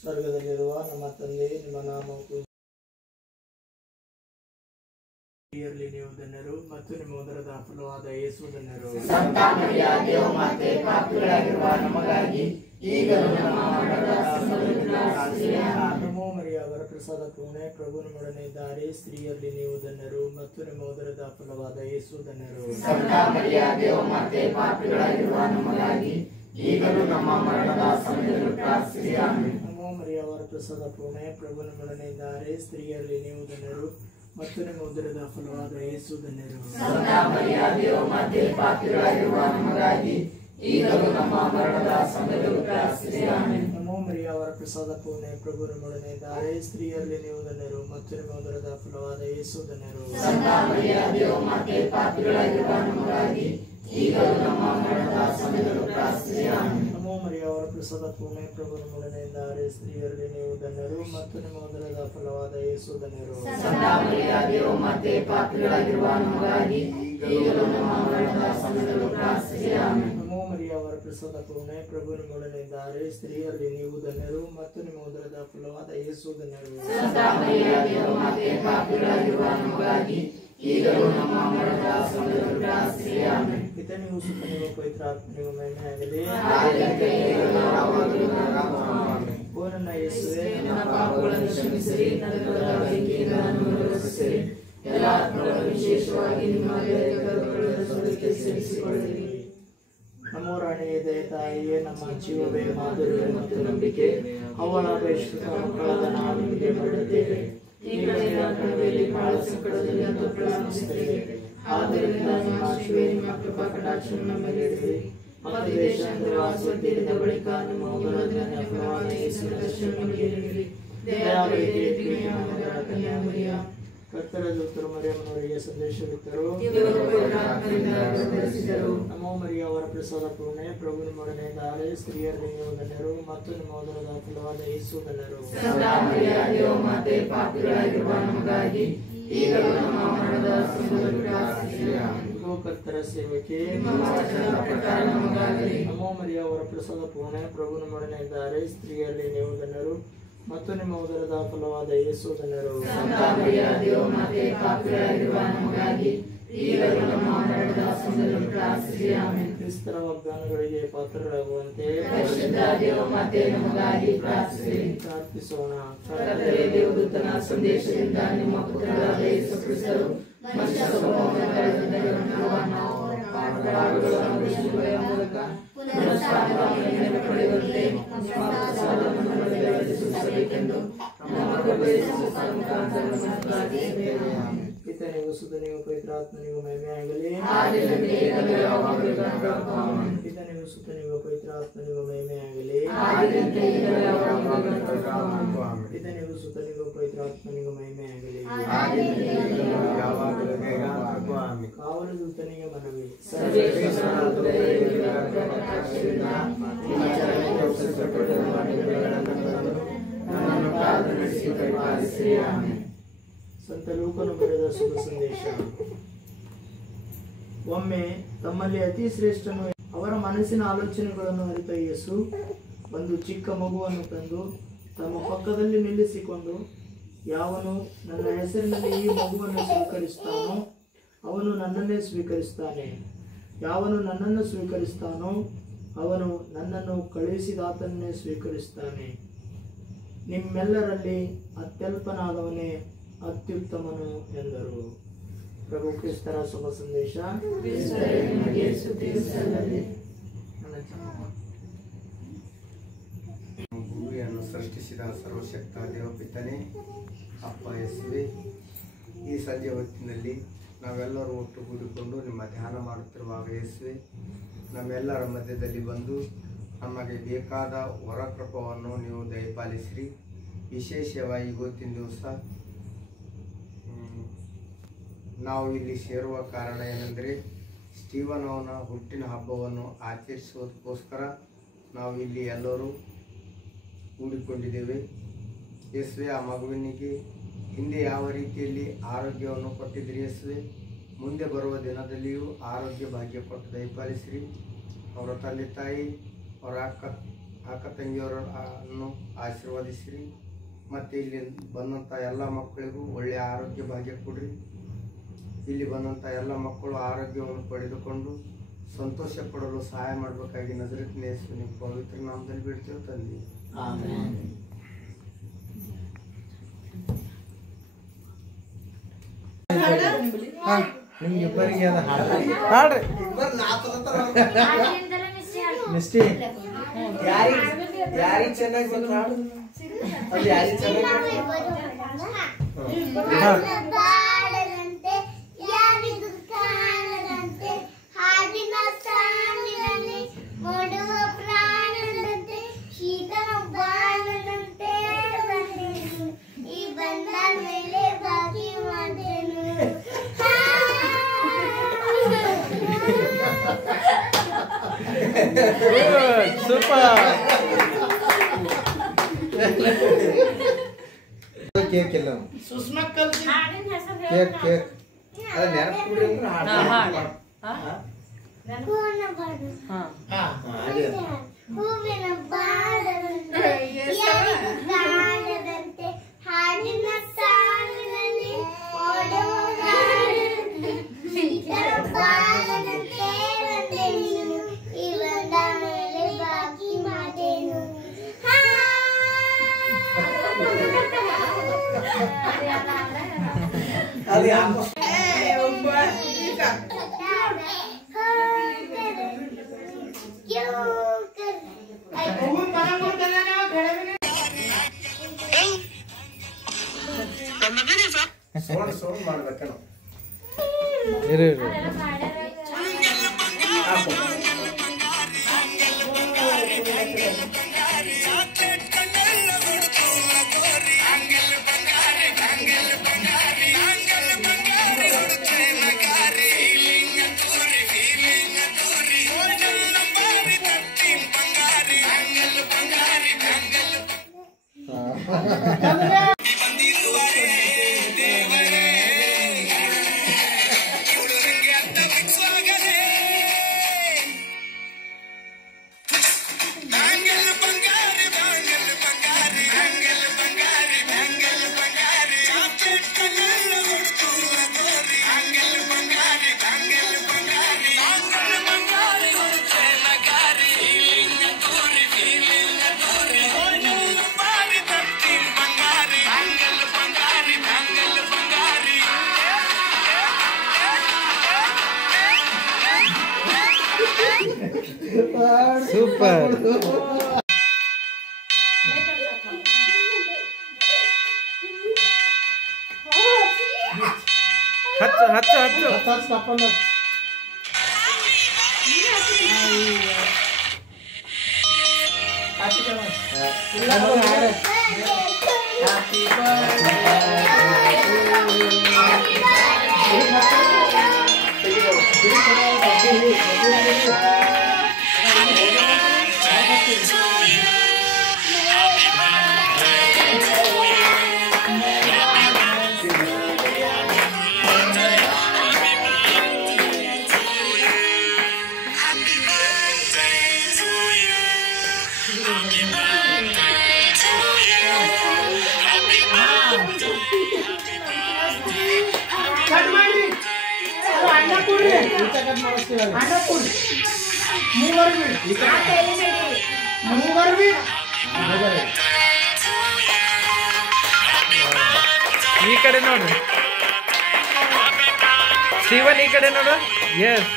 ಸ್ವರ್ಗದಲ್ಲಿರುವ ನಮ್ಮ ತಂದೆ, ನಿಮ್ಮ ನಾಮವು ಇರಲಿ, ನೀವು ಧನ್ಯರು ಮತ್ತು ನಿಮ್ಮ ಉದರದ ಫಲವಾದ ಯೇಸು ಧನ್ಯರು. ಸಂತ ಮರಿಯ ದೇವಮಾತೆ, ಪಾಪಿಗಳಾಗಿರುವ ನಮಗಾಗಿ ಈಗಲೂ ನಮ್ಮ ಮರಣದ ಸಮಯದಲ್ಲಿ ಪ್ರಾರ್ಥಿಸಿರಿ. ನಮೋ ಮರಿಯ ವರಪ್ರಸಾದ ಪೂರ್ಣೆ, ಪ್ರಭು ನಿಮ್ಮೊಡನೆ ಇದ್ದಾರೆ, ಸ್ತ್ರೀಯರಲ್ಲಿ ನೀವು ಧನ್ಯರು ಮತ್ತು ನಿಮ್ಮ ಉದರದ ಫಲವಾದ ಯೇಸು ಧನ್ಯರು. ಸಂತ ಮರಿಯ ದೇವಮಾತೆ, ಪಾಪಿಗಳಾಗಿರುವ ನಮಗಾಗಿ ಈಗಲೂ ನಮ್ಮ ಮರಣದ ಸಮಯದಲ್ಲಿ ಪ್ರಾರ್ಥಿಸಿರಿ. ಆಮೆನ್. ನಮೋ ಮರಿಯ ವರಪ್ರಸಾದ ಪೂರ್ಣೆ, ಪ್ರಭು ನಿಮ್ಮೊಡನೆ ಇದ್ದಾರೆ, ಸ್ತ್ರೀಯರಲ್ಲಿ ನೀವು ಧನ್ಯರು ಮತ್ತು ನಿಮ್ಮ ಉದರದ ಫಲವಾದ ಯೇಸು ಧನ್ಯರು. ಸಂತ ಮರಿಯ ದೇವಮಾತೆ, ಪಾಪಿಗಳಾಗಿರುವ ನಮಗಾಗಿ ಈಗಲೂ ನಮ್ಮ ಮರಣದ ಸಮಯದಲ್ಲಿ ಪ್ರಾರ್ಥಿಸಿರಿ. ಆಮೆನ್. ನಮೋ ಮರಿಯ ವರಪ್ರಸಾದ ಪೂರ್ಣೆ, ಪ್ರಭು ನಿಮ್ಮೊಡನೆ ಇದ್ದಾರೆ, ಸ್ತ್ರೀಯರಲ್ಲಿ ನೀವು ಧನ್ಯರು ಮತ್ತು ನಿಮ್ಮ ಉದರದ ಫಲವಾದ ಯೇಸು ಧನ್ಯರು. ಸಂತ ಮರಿಯ ದೇವಮಾತೆ, ಪಾಪಿಗಳಾಗಿರುವ ನಮಗಾಗಿ ಈಗಲೂ ನಮ್ಮ ಮರಣದ ಸಮಯದಲ್ಲಿ ಪ್ರಾರ್ಥಿಸಿರಿ. ಆಮೆನ್. ನಮೋ ಮರಿಯ ವರಪ್ರಸಾದ ಪೂರ್ಣೆ, ಪ್ರಭು ನಿಮ್ಮೊಡನೆ ಇದ್ದಾರೆ, ಸ್ತ್ರೀಯರಲ್ಲಿ ನೀವು ಧನ್ಯರು ಮತ್ತು ನಿಮ್ಮ ಉದರದ ಫಲವಾದ ಯೇಸು ಧನ್ಯರು. ಸಂತ ಮರಿಯ ದೇವಮಾತೆ, ಪಾಪಿಗಳಾಗಿರುವ ನಮಗಾಗಿ ಈಗಲೂ ನಮ್ಮ ಮರಣದ ಸಮಯದಲ್ಲಿ ಪ್ರಾರ್ಥಿಸಿರಿ. ಆಮೆನ್. ನಮೋ ಮರಿಯ ವರಪ್ರಸಾದ ಪೂರ್ಣೆ, ಪ್ರಭು ನಿಮ್ಮೊಡನೆ ಇದ್ದಾರೆ, ಸ್ತ್ರೀಯರಲ್ಲಿ ನೀವು ಧನ್ಯರು ಮತ್ತು ನಿಮ್ಮ ಉದರದ ಫಲವಾದ ಯೇಸು ಧನ್ಯರು. ಸಂತ ಮರಿಯ ದೇವಮಾತೆ, ಪಾಪಿಗಳಾಗಿರುವ ನಮಗಾಗಿ ಈಗಲೂ ನಮ್ಮ ಮರಣದ ಸಮಯದಲ್ಲಿ ಪ್ರಾರ್ಥಿಸಿರಿ. ಆಮೆನ್. ಪಿತನಿಗೂ ಸುತ್ತನಿಗೂ ಪವಿತ್ರ ಆತ್ಮನಿಗೂ ಮಹಿಮೆಯಾಗಲಿ. ಓ ನನ್ನ ಯೇಸುವೇ, ನನ್ನ ಪಾಪಗಳನ್ನು ಕ್ಷಮಿಸಿರಿ, ನರಕದ ಬೆಂಕಿಯಿಂದ ನನ್ನನ್ನು ರಕ್ಷಿಸಿರಿ, ಎಲ್ಲ ಆತ್ಮಗಳನ್ನು ವಿಶೇಷವಾಗಿ ನಿಮ್ಮ ಸ್ವರ್ಗಕ್ಕೆ ಸೇರಿಸಿಕೊಳ್ಳಿರಿ. ನಮೋ ರಾಣಿಯೇ, ದಯ ತಾಯಿಯೇ, ನಮ್ಮ ಜೀವವೇ, ಮಾಧುರ್ಯ ಮತ್ತು ನಂಬಿಕೆ, ಅವಳ ಬಹಿಷ್ಕೃತ ಮಕ್ಕಳಾದ ನಾವು ನಿಮಗೆ ಮಾಡುತ್ತೇವೆ. ಈಗ ಕಣಿವೆಯಲ್ಲಿ ಬಹಳ ಸಂಕಟದಲ್ಲಿ ಅಂತ ಪ್ರಾರಂಭಿಸುತ್ತೇವೆ. ಆದ್ದರಿಂದ ನಿಮ್ಮ ಆಶೀರ್ವಾದ, ನಿಮ್ಮ ಕೃಪಾ ಕಟಾಕ್ಷವನ್ನು ನಮ್ಮ ಮೇಲೆ ಇರಲಿ. ಮತ್ತು ದೇಶಾಂತರವಾಸ ತೀರಿದ ಬಳಿಕ ನಿಮ್ಮ ಉದರದ ಫಲವಾದ ಯೇಸುವಿನ ದರ್ಶನ ನಮಗೆ ನೀಡಲಿ. ದಯಾಮಯಿಯೇ, ದಿವ್ಯವಾದ ಕನ್ಯಾಮರಿಯ, ಕರ್ತನ ದೂತರು ಮರಿಯಮ್ಮನವರಿಗೆ ಸಂದೇಶವಿತ್ತರು. ದೇವರು ಪವಿತ್ರಾತ್ಮರಿಂದ ಅವತರಿಸಿದರು. ನಮೋ ಮರಿಯ ವರಪ್ರಸಾದ ಪೂರ್ಣೆ, ಪ್ರಭು ನಿಮ್ಮೊಡನೆ ಇದ್ದಾರೆ, ಸ್ತ್ರೀಯರಲ್ಲಿ ನೀವು ಧನ್ಯರು ಮತ್ತು ನಿಮ್ಮ ಉದರದ ಫಲವಾದ ಯೇಸು ಧನ್ಯರು. ಸಂತ ಮರಿಯ ದೇವಮಾತೆ, ಪಾಪಿಗಳಾಗಿರುವ ನಮಗಾಗಿ ಈಗಲೂ ನಮ್ಮ ಮರಣದ ಸಮಯದಲ್ಲಿ ಪ್ರಾರ್ಥಿಸಿರಿ. ಆಮೆನ್. ಕರ್ತರ ಸೇವಕ್ಕೆ ನಿಮ್ಮ ವಚನದ ಪ್ರಕಾರ ನಮಗಾಗಲಿ. ನಮೋ ಮರಿಯ ವರಪ್ರಸಾದ ಪೂರ್ಣೆ, ಪ್ರಭು ನಿಮ್ಮೊಡನೆ ಇದ್ದಾರೆ, ಸ್ತ್ರೀಯರಲ್ಲಿ ನೀವು ಧನ್ಯರು ಮತ್ತು ನಿಮ್ಮ ಉದರದ ಫಲವಾದ ಯೇಸು ಧನ್ಯರು. ಸಂತ ಮರಿಯ ದೇವಮಾತೆ, ಪಾಪಿಗಳಾಗಿರುವ ನಮಗಾಗಿ ಈಗಲೂ ನಮ್ಮ ಮರಣದ ಸಮಯದಲ್ಲಿ ಪ್ರಾರ್ಥಿಸಿರಿ. ಆಮೆನ್. ಕ್ರಿಸ್ತರ ವಾಗ್ದಾನಗಳಿಗೆ ಪಾತ್ರರಾಗುವಂತೆ ಪರಿಶುದ್ಧ ದೇವಮಾತೆ, ನಮಗಾಗಿ ಪ್ರಾರ್ಥಿಸಿರಿ. ಪ್ರಾರ್ಥಿಸೋಣ. ಕರ್ತನೇ, ದೇವದೂತನ ಸಂದೇಶದಿಂದ ನಿಮ್ಮ ಪುತ್ರರಾದ ಯೇಸು ಕ್ರಿಸ್ತರು ಮನುಷ್ಯ ಸ್ವಭಾವವನ್ನು ಪಡೆದಿರುವ ನಾವು ಪಾಪಗಳನ್ನು ಕ್ಷಮಿಸುವ ಮೂಲಕ ಪುನರುತ್ಥಾನವನ್ನು ಪಡೆಯುವಂತೆ ನಿಮ್ಮ ಪ್ರಸಾದವನ್ನು ನಮಗೆ ಒದಗಿಸಬೇಕೆಂದು ನಮ್ಮ ಪ್ರಭು ಯೇಸು ಕ್ರಿಸ್ತರ ಮುಖಾಂತರ ಪ್ರಾರ್ಥಿಸುತ್ತೇವೆ. ಆಮೆನ್. ಪಿತನಿಗೂ ಸುತನಿಗೂ ಪವಿತ್ರಾತ್ಮನಿಗೂ ಮಹಿಮೆಯಾಗಲಿ. ಆದಿಯಲ್ಲಿ ಈಗಲೂ ಯಾವಾಗಲೂ ಆಮೆನ್. ಪಿತನಿಗೂ ಸುತನಿಗೂ ಪವಿತ್ರಾತ್ಮನಿಗೂ ಮಹಿಮೆಯಾಗಲಿ. ಆದಿಯಲ್ಲಿ ಈಗಲೂ ಯಾವಾಗಲೂ ಆಮೆನ್. ಪಿತನಿಗೂ ಸುತನಿಗೂ ಪವಿತ್ರಾತ್ಮನಿಗೂ ಮಹಿಮೆಯಾಗಲಿ. ಆದಿಯಲ್ಲಿ ಈಗಲೂ ಯಾವಾಗಲೂ ಆಮೆನ್. ಕಾವಲು ದೂತನಿಗೆ ಮನವಿ. ಸರ್ವೇಶ್ವರನ ದಯೆಯಿಂದ ಕಟಾಕ್ಷದಿಂದ ನಿಮ್ಮ ಚರಣಕ್ಕೆ ಒಪ್ಪಿಸಲ್ಪಟ್ಟಿರುವ ನಿಮ್ಮಗಳನ್ನು ನನ್ನನ್ನು ಕಾದು ನಡೆಸಿ ಪರಿಪಾಲಿಸಿರಿ. ಆಮೆನ್. ಸಂತ ಲೂಕನು ಬರೆದ ಶುಭ ಸಂದೇಶ. ಒಮ್ಮೆ ತಮ್ಮಲ್ಲಿ ಅತಿ ಶ್ರೇಷ್ಠನು ಅವರ ಮನಸ್ಸಿನ ಆಲೋಚನೆಗಳನ್ನು ಅರಿತ ಯೇಸು ಒಂದು ಚಿಕ್ಕ ಮಗುವನ್ನು ತಂದು ತಮ್ಮ ಪಕ್ಕದಲ್ಲಿ ನಿಲ್ಲಿಸಿಕೊಂಡು, ಯಾವನು ನನ್ನ ಹೆಸರಿನಲ್ಲಿ ಈ ಮಗುವನ್ನು ಸ್ವೀಕರಿಸುತ್ತಾನೋ ಅವನು ನನ್ನನ್ನೇ ಸ್ವೀಕರಿಸ್ತಾನೆ. ಯಾವನು ನನ್ನನ್ನು ಸ್ವೀಕರಿಸ್ತಾನೋ ಅವನು ನನ್ನನ್ನು ಕಳುಹಿಸಿದಾತನನ್ನೇ ಸ್ವೀಕರಿಸ್ತಾನೆ. ನಿಮ್ಮೆಲ್ಲರಲ್ಲಿ ಅತ್ಯಲ್ಪನಾದವನೇ ಅತ್ಯುತ್ತಮನು ಎಂದರು. ಪ್ರಭು ಕ್ರಿಸ್ತರ ಶುಭ ಸಂದೇಶ. ಭೂಮಿಯನ್ನು ಸೃಷ್ಟಿಸಿದ ಸರ್ವಶಕ್ತ ದೇವಪಿತನೇ, ಅಪ್ಪ ಯೇಸುವೆ, ಈ ಸಂಜೆ ಹೊತ್ತಿನಲ್ಲಿ ನಾವೆಲ್ಲರೂ ಒಟ್ಟುಗೂಡಿಕೊಂಡು ನಿಮ್ಮ ಧ್ಯಾನ ಮಾಡುತ್ತಿರುವಾಗ ಯೇಸುವೆ, ನಮ್ಮೆಲ್ಲರ ಮಧ್ಯದಲ್ಲಿ ಬಂದು ನಮಗೆ ಬೇಕಾದ ವರಕೃಪವನ್ನು ನೀವು ದಯಪಾಲಿಸಿರಿ. ವಿಶೇಷವಾಗಿ ಇವತ್ತಿನ ದಿವಸ ನಾವು ಇಲ್ಲಿ ಸೇರುವ ಕಾರಣ ಏನೆಂದರೆ, ಸ್ಟೀವನ್ ಅವನ ಹುಟ್ಟಿನ ಹಬ್ಬವನ್ನು ಆಚರಿಸುವುದಕ್ಕೋಸ್ಕರ ನಾವು ಇಲ್ಲಿ ಎಲ್ಲರೂ ಕೂಡಿಕೊಂಡಿದ್ದೇವೆ. ಯೇಸುವೆ, ಆ ಮಗುವಿನಿಗೆ ಹಿಂದೆ ಯಾವ ರೀತಿಯಲ್ಲಿ ಆರೋಗ್ಯವನ್ನು ಕೊಟ್ಟಿದ್ರಿ ಯೇಸುವೆ, ಮುಂದೆ ಬರುವ ದಿನದಲ್ಲಿಯೂ ಆರೋಗ್ಯ ಭಾಗ್ಯ ಕೊಟ್ಟು ದಯಪಾಲಿಸಿರಿ. ಅವರ ತಂದೆ ತಾಯಿ, ಅವರ ಅಕ್ಕ ತಂಗಿಯವರನ್ನು ಆಶೀರ್ವದಿಸಿರಿ. ಮತ್ತು ಇಲ್ಲಿ ಬಂದಂಥ ಎಲ್ಲ ಮಕ್ಕಳಿಗೂ ಒಳ್ಳೆಯ ಆರೋಗ್ಯ ಭಾಗ್ಯ ಕೊಡ್ರಿ. ಇಲ್ಲಿ ಬಂದಂಥ ಎಲ್ಲ ಮಕ್ಕಳು ಆರೋಗ್ಯವನ್ನು ಪಡೆದುಕೊಂಡು ಸಂತೋಷ ಪಡಲು ಸಹಾಯ ಮಾಡಬೇಕಾಗಿ ನಜರೇತಿನ ಯೇಸು ನಿಮ್ಮ ಪವಿತ್ರ ನಾಮದಲ್ಲಿ ಬಿಡ್ತೇವೆ ತಂದೆ. ಆಮೆನ್. ನಿಮ್ಗಿಬ್ಬರಿಗೆ ಅದು ಹಾಡ್ರಿ. ಮಿಸ್ಟಿ ಯಾರಿಗೆ ಚೆನ್ನಾಗಿ ಬಂದ್ರು ಹಾಡು, ಅದು ಯಾರಿಗೆ ಚೆನ್ನಾಗಿ ಸೂಪರ್. ಕೇಕ್ ಇಲ್ಲ, ಸುಷ್ಮಾ ಕಲ್ಸಿ ಕೇಕ್ ಕೇಕ್ ಅದು ನೆನಪು ಬಿಡ್ರಿ ಅಂದ್ರೆ ಹಾಡು. ಹೂವಿನ ಬಾಳದಂತೆ ಯಾರಿಗೂ ಕಾಣದಂತೆ ಹಾಡಿನ ಸಾಲಿನಲ್ಲಿ ಓಡೋಡಾಡುತ್ತೆ ಶೀತಲ ಬಾಳದಂತೆ ಬಂದೆ ನೀನು ಈ ಬಂದ ಮೇಲೆ ಬಾಕಿ ಮಾತೇನು. ಅದು ಯಾಕೋ ಸೌಂಡ್ ಮಾಡ್ಬೇಕೇನೋ. ಸೂಪರ್. ಹತ್ತು ಹತ್ತು ಹತ್ತು ಕೊಡ್ರಿ ಈಚೆ ಕಟ್ ಮಾಡಿಸ್ತೀವಿ ಅಣ್ಣ ಕೊಡ್ರಿ ಮೂವರು ಬಿಡಿ ಮೂವರು ಬಿಡಿ ಈ ಕಡೆ ನೋಡ್ರಿ ಶಿವನ್ ಈ ಕಡೆ ನೋಡು ಎಸ್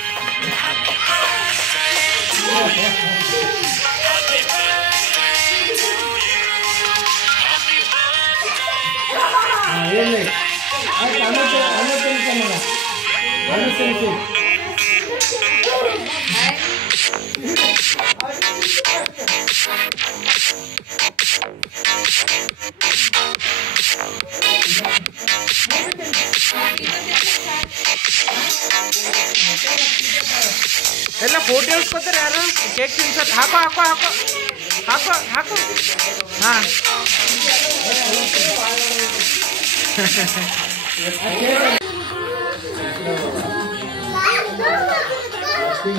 ಹೇಳಿ ಅನುಸರಿಸಿ ಅನುಸರಿಸಿ ಎಲ್ಲ ಫೋಟೋ ಇಸ್ಕೊತಾರೆ ಯಾರು ಕೇಕ್ ತಿನ್ಸತ್ ಹಾಕೋ ಹಾಕೋ ಹಾಕೋ ಹಾಕೋ ಹಾಕೋ ಹಾ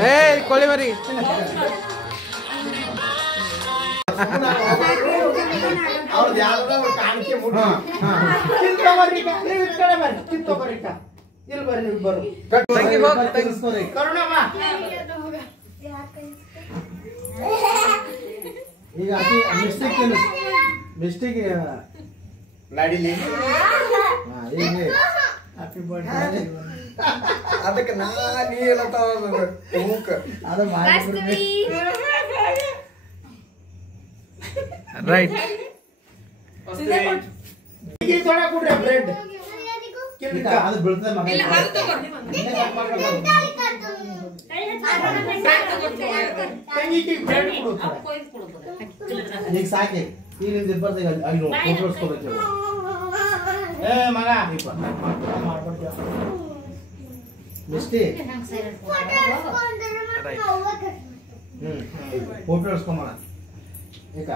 ಏ ಕೋಳಿ ಮರಿ ಅವ್ರದ್ದು ಯಾವ್ದೋ ಕಾಣಿಕೆ ಮುಟ್ಟಿ ಇಲ್ಲಿ ಬರ್ರಿ ನೀವು ಬರ್ರಿ ತಂಗಿ ಹೋಗ್ ತಂಗಿ ಕರುಣಮ್ಮ ಈಗ ಮಿಸ್ಟೇಕ್ ನಡಿಲಿ ಈಗ ಹ್ಯಾಪಿ ಬರ್ಡೇ ಅದಕ್ಕೆ ನೀ ಏನಂತಾವ ಅದು ಮಾಡಿ ರೈಟ್ ಈಗ ತೊಡ ಕೊಡ್ರಿ ಬ್ರೆಡ್ ಅದು ಬೀಳ್ತದೆ ಮಗ ತಂಗಿಗೆ ಬ್ರೆಡ್ ಕೊಡು ಈಗ ಸಾಕಿ ಈಗ ನಿಮ್ದು ಇಬ್ಬರ್ದಾಗ ಅಲ್ಲಿ ಫೋಟೋ ಇಸ್ಕೋಬೇಕು ಏ ಮಗ ಮಾಡ್ಬಿಡ್ತೀವ ಮಿಸ್ಟಿ ಫೋಟೋ ಇಸ್ಕೊಂಬ ಈಗ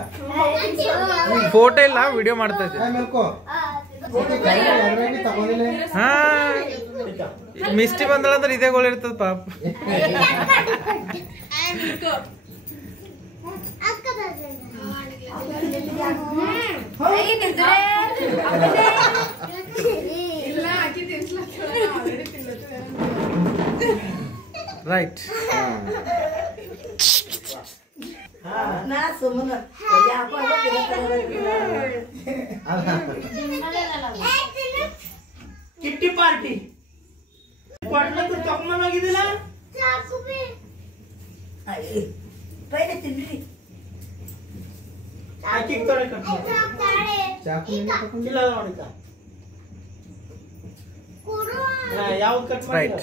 ಫೋಟೋ ಇಲ್ಲ ವಿಡಿಯೋ ಮಾಡ್ತೈತೆ ಮೇಲ್ಕೋ ತಗೊಂಡಿಲ್ಲ ಹಾ ಮಿಸ್ಟಿ ಬಂದಳಂದ್ರೆ ಇದೇ ಗೋಳ ಇರ್ತದ ಪಾಪ ರೈಟ್ ಕಿಟ್ಟಿ ಪಾರ್ಟಿ ಕೊಡ್ಲಕ್ಕೆ ತಗೊಂಡ್ ಹೋಗಿದ್ದಿಲ್ಲ ಆಕಿ ತೊಡೆ ಚಾಕು ಇಲ್ಲ ನೋಡಿಕ ಯಾವ್ದು ಕಟ್ ರೈಟ್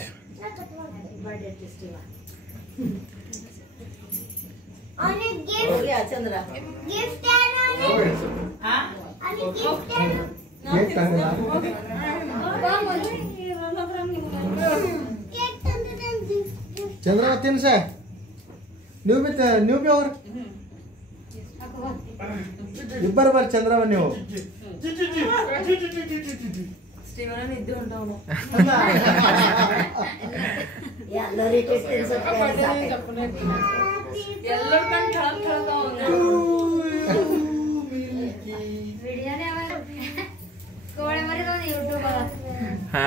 ಚಂದ್ರ ತಿನ್ಸ ನೀವು ಬಿ ಅವ್ರ ಇಬ್ಬರು ಬರ್ರಿ ಚಂದ್ರವ ನೀವು ಎಲ್ಲರೂ ಕಣ್ ಥಳಕ್ ಹಾ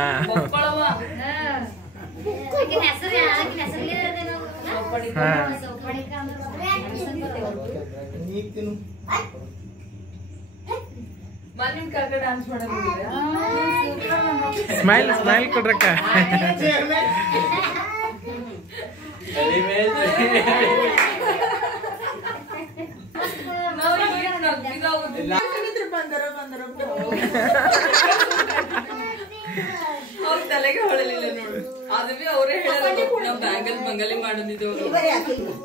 ಈಗ ತಿನ್ನು ಮನಿನ್ ಕರ್ಕ ಡಾನ್ಸ್ ಮಾಡೋದಿಲ್ಲ ಸ್ಮೈಲ್ ಸ್ಮೈಲ್ ಕೊಡ್ರಕ್ಕ ಅವ್ರ ತಲೆಗೆ ಹೊಳಲಿಲ್ಲ ನೋಡು ಅದು ಬಿ ಅವರೇ ಹೇಳಲ್ಲ ನಾವು ಬ್ಯಾಂಗಲ್ ಬಂಗಲಿ ಮಾಡೋದಿದ್ದೆವು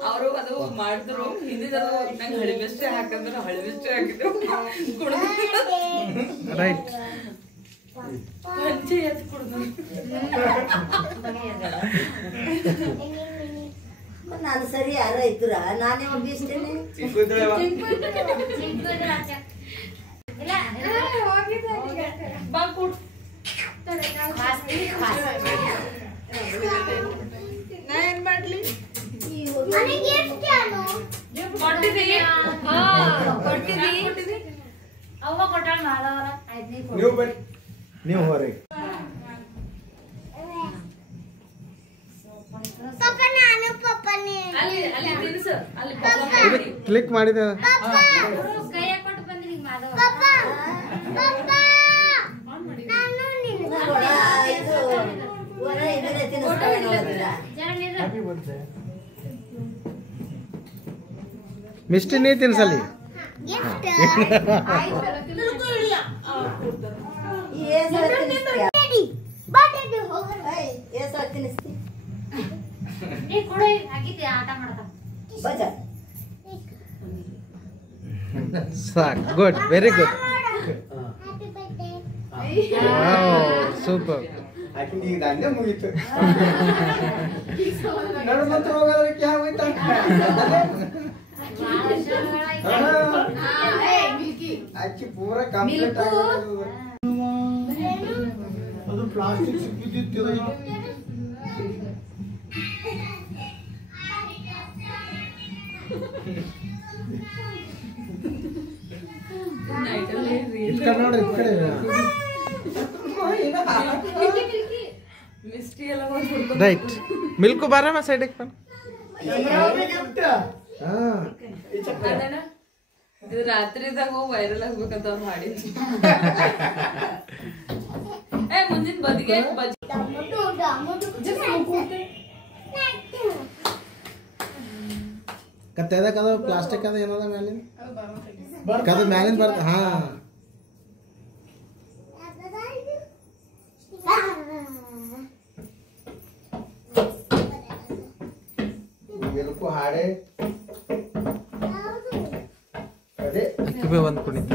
ಅವರು ಅದು ಮಾಡಿದ್ರು ಹಿಂದಿದ ನಂಗೆ ಹಳಿಬೆಷ್ಟೇ ಹಾಕಂದ್ರೆ ಹಳಿಬೆಷ್ಟೇ ಹಾಕಿದ್ರು ರೈಟ್ ಪಂಚೆ ಎತ್ತು ಕುಡ್ದು ನಾನು ಸರಿ ಯಾರ ಇದ್ರ ನಾನೇ ಒಬ್ಬಿಸ್ತೇನೆ ಬಾ ಕೊಡು ನಾ ಏನ್ ಮಾಡ್ಲಿ ಕೊಟ್ಟಿದ್ದೀ ಅವ್ವ ಕೊಟ್ಟಾಳ ಮಾದವರ ಆಯ್ತು. 你又不。 ನೀವು ಹೋರಿ ಅಲ್ಲಿ ಅಲ್ಲಿ ತಿನ್ಸು ಅಲ್ಲಿ ಕ್ಲಿಕ್ ಮಾಡಿದೆ ಕೈಯಾಗ ಕೊಟ್ಟು ಬಂದ್ರಿ ಮಾಧವ ಮಿಸ್ಟಿ ನೀ ತಿನ್ಸಲಿ ನೀ ಕೂಡ ಹಾಕಿದ್ದೆ ಆಟ ಮಾಡ್ತಾ ಸಾಕ್ ಗುಡ್ ವೆರಿ ಗುಡ್ ಸೂಪರ್ ಆಕಿಂದ ಈಗ ದಂಡೆ ಮುಗೀತು ನಡು ಮಾತ್ರ ಹೋಗೋದಕ್ಕೆ ಯಾವಾಯ್ತಾ ಆಕಿ ಪೂರ ಕಂಪ್ಲೀಟ್ ಅದು ಪ್ಲಾಸ್ಟಿಕ್ ಸಿಕ್ಕಿದ್ದು ನೋಡ್ರಿ ಈ ಕಡೆ ಮಿಸ್ಟಿ ಎಲ್ಲ ಮಾಡ್ಬಿಡ್ತು ರೈಟ್ ಮಿಲ್ಕು ಬಾರಮ್ಮ ಸೈಡಿಗೆ ಬಾ ಅದನ್ನ ಇದು ರಾತ್ರಿದಾಗ ಹೋಗಿ ವೈರಲ್ ಆಗ್ಬೇಕಂತ ಅವ್ರು ಮಾಡಿದ್ರು ಮುಂದಿನ ಬದಿಗೆ ಕತ್ತದ ಪ್ಲಾಸ್ಟಿಕ್ ಅದ ಏನದ ಮ್ಯಾಲಿನ ಕದ ಮ್ಯಾಲಿನ ಬರ್ತ ಹಾ ಎಲ್ಕು ಹಾಡೆ ಅದೇ ಇಕ್ಕಿ ಒಂದು ಕುಣಿತ